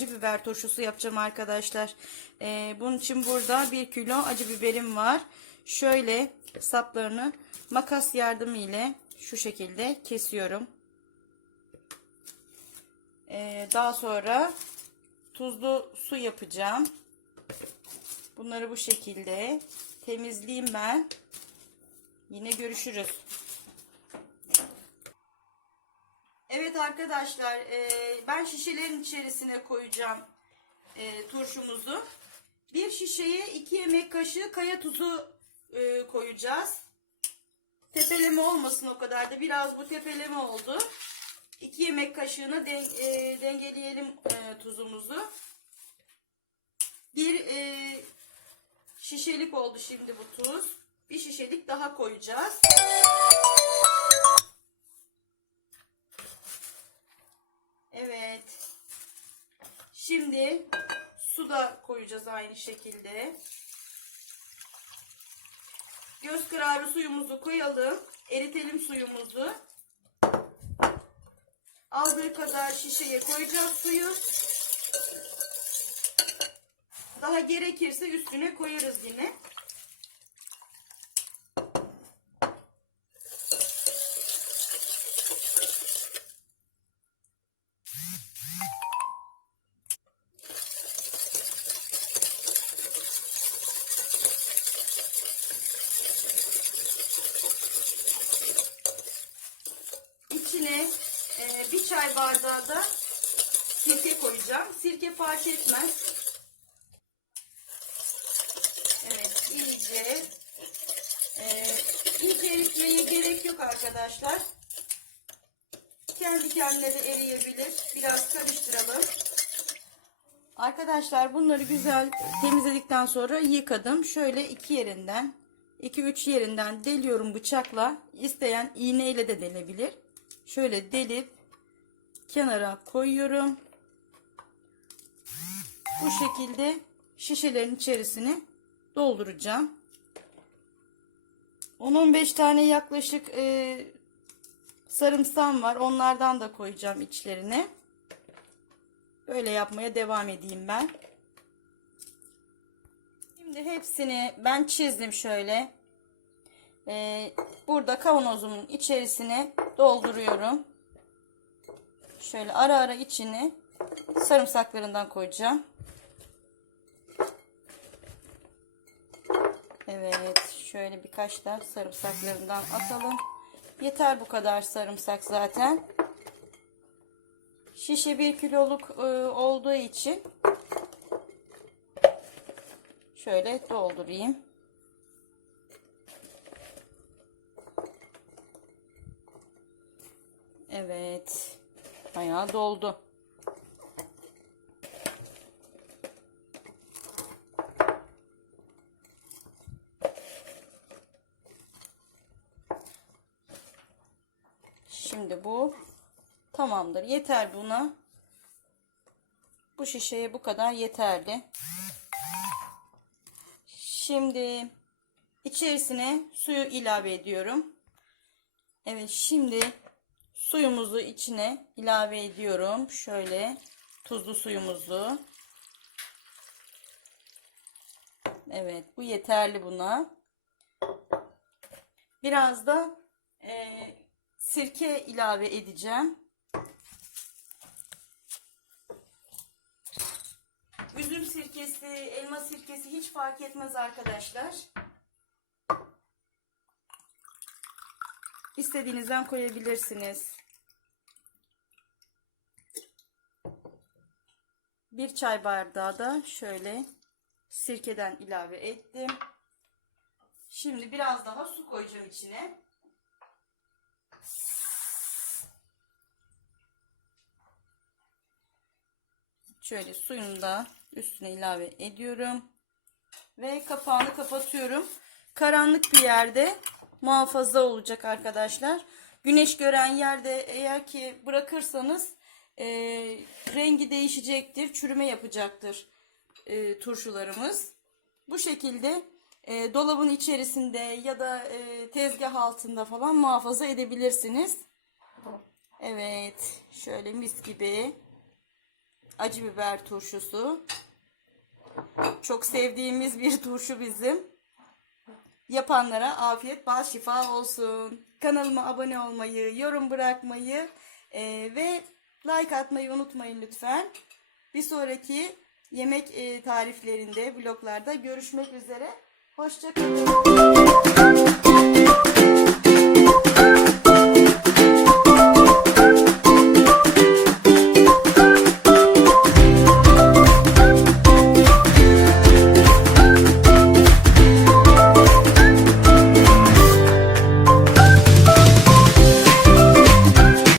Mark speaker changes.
Speaker 1: biber turşusu yapacağım arkadaşlar. Ee, bunun için burada 1 kilo acı biberim var. Şöyle saplarını makas yardımı ile şu şekilde kesiyorum. Ee, daha sonra tuzlu su yapacağım. Bunları bu şekilde temizleyeyim ben. Yine görüşürüz. Evet arkadaşlar e, ben şişelerin içerisine koyacağım e, turşumuzu. Bir şişeye 2 yemek kaşığı kaya tuzu e, koyacağız. Tepeleme olmasın o kadar da biraz bu tepeleme oldu. 2 yemek kaşığına den, e, dengeleyelim e, tuzumuzu. Bir e, şişelik oldu şimdi bu tuz. Bir şişelik daha koyacağız. Şimdi su da koyacağız aynı şekilde. Göz kararı suyumuzu koyalım. Eritelim suyumuzu. Aldığı kadar şişeye koyacağız suyu. Daha gerekirse üstüne koyarız yine. İçine e, bir çay bardağı da sirke koyacağım. Sirke fark etmez. Evet iyice e, iyice eritmeye gerek yok arkadaşlar. Kendi kendine de eriyebilir. Biraz karıştıralım. Arkadaşlar bunları güzel temizledikten sonra yıkadım. Şöyle iki yerinden 2-3 yerinden deliyorum bıçakla. İsteyen iğneyle de delebilir. Şöyle delip kenara koyuyorum. Bu şekilde şişelerin içerisine dolduracağım. 10-15 tane yaklaşık e, sarımsağım var. Onlardan da koyacağım içlerine. Böyle yapmaya devam edeyim ben. Şimdi hepsini ben çizdim şöyle. Ee, burada kavanozumun içerisine dolduruyorum. Şöyle ara ara içini sarımsaklarından koyacağım. Evet şöyle birkaç da sarımsaklarından atalım. Yeter bu kadar sarımsak zaten. Şişe bir kiloluk e, olduğu için şöyle doldurayım. Evet. Bayağı doldu. Şimdi bu tamamdır. Yeter buna. Bu şişeye bu kadar yeterli. Şimdi içerisine suyu ilave ediyorum. Evet şimdi suyumuzu içine ilave ediyorum. Şöyle tuzlu suyumuzu. Evet bu yeterli buna. Biraz da e, sirke ilave edeceğim. Üzüm sirkesi, elma sirkesi hiç fark etmez arkadaşlar. İstediğinizden koyabilirsiniz. Bir çay bardağı da şöyle sirkeden ilave ettim. Şimdi biraz daha su koyacağım içine. Şöyle suyunu da üstüne ilave ediyorum. Ve kapağını kapatıyorum. Karanlık bir yerde muhafaza olacak arkadaşlar. Güneş gören yerde eğer ki bırakırsanız e, rengi değişecektir. Çürüme yapacaktır e, turşularımız. Bu şekilde e, dolabın içerisinde ya da e, tezgah altında falan muhafaza edebilirsiniz. Evet. Şöyle mis gibi acı biber turşusu. Çok sevdiğimiz bir turşu bizim. Yapanlara afiyet bal şifa olsun. Kanalıma abone olmayı, yorum bırakmayı e, ve like atmayı unutmayın lütfen. Bir sonraki yemek e, tariflerinde, vloglarda görüşmek üzere. Hoşçakalın.